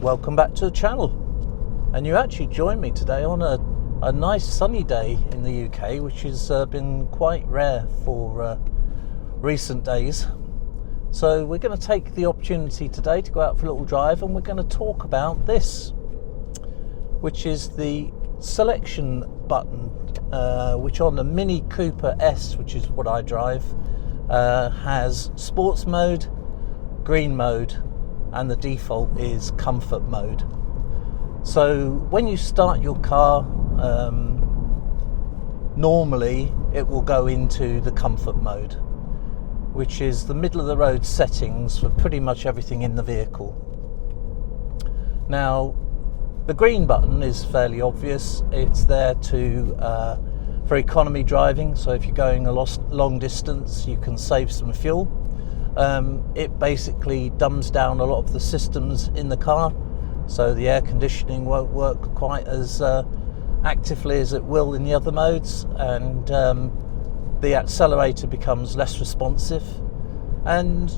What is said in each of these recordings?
Welcome back to the channel. And you actually joined me today on a nice sunny day in the UK, which has been quite rare for recent days. So we're going to take the opportunity today to go out for a little drive, and we're going to talk about this, which is the selection button, which on the Mini Cooper S, which is what I drive, has sports mode, green mode, and the default is comfort mode. So when you start your car, normally it will go into the comfort mode, which is the middle of the road settings for pretty much everything in the vehicle. Now, the green button is fairly obvious. It's there for economy driving. So if you're going a long distance, you can save some fuel. It basically dumbs down a lot of the systems in the car, so the air conditioning won't work quite as actively as it will in the other modes, and the accelerator becomes less responsive. And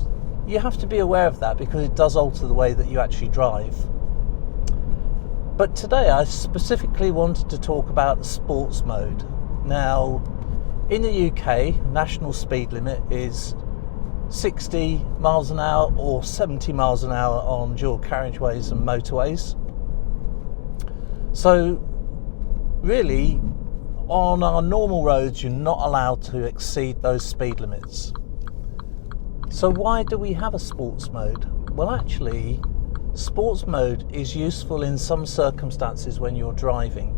you have to be aware of that because it does alter the way that you actually drive. But today I specifically wanted to talk about the sports mode. Now, in the UK, national speed limit is 60 miles an hour or 70 miles an hour on dual carriageways and motorways. So really, on our normal roads, you're not allowed to exceed those speed limits. So why do we have a sports mode? Well, actually, sports mode is useful in some circumstances when you're driving,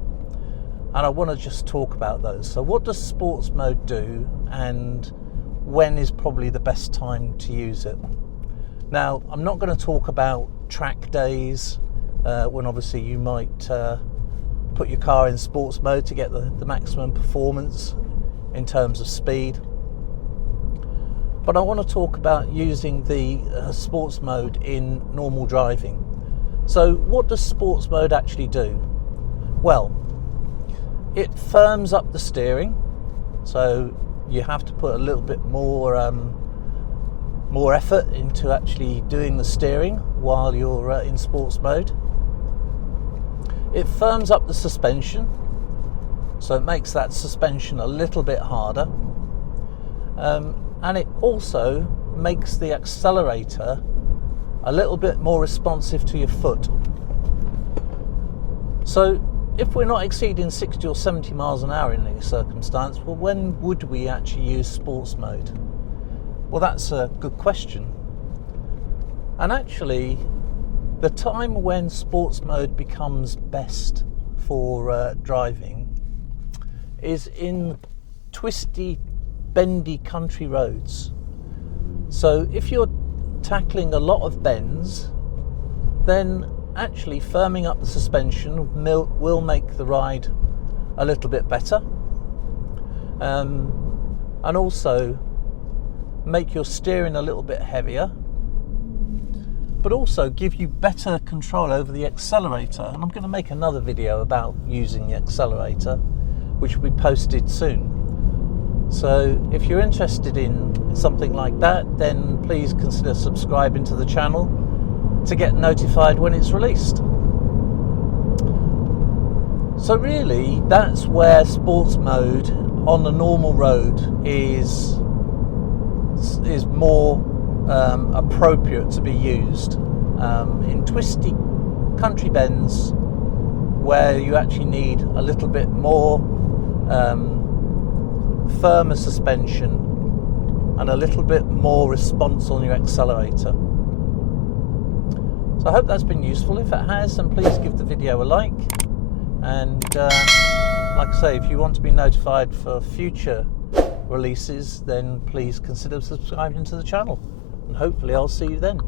and I want to just talk about those. So what does sports mode do, and when is probably the best time to use it? Now, I'm not going to talk about track days, when obviously you might put your car in sports mode to get the maximum performance in terms of speed. But I want to talk about using the sports mode in normal driving. So what does sports mode actually do? Well, it firms up the steering, so you have to put a little bit more effort into actually doing the steering while you're in sports mode. It firms up the suspension, so it makes that suspension a little bit harder. And it also makes the accelerator a little bit more responsive to your foot. So if we're not exceeding 60 or 70 miles an hour in this circumstance, well, when would we actually use sports mode? Well, that's a good question. And actually, the time when sports mode becomes best for driving is in twisty, bendy country roads. So if you're tackling a lot of bends, then actually firming up the suspension will make the ride a little bit better, and also make your steering a little bit heavier, but also give you better control over the accelerator. And I'm going to make another video about using the accelerator, which will be posted soon. So if you're interested in something like that, then please consider subscribing to the channel to get notified when it's released. So really, that's where sports mode on the normal road is more appropriate to be used. In twisty country bends where you actually need a little bit more firmer suspension and a little bit more response on your accelerator. So I hope that's been useful. If it has, then please give the video a like. And like I say, if you want to be notified for future releases, then please consider subscribing to the channel. And hopefully I'll see you then.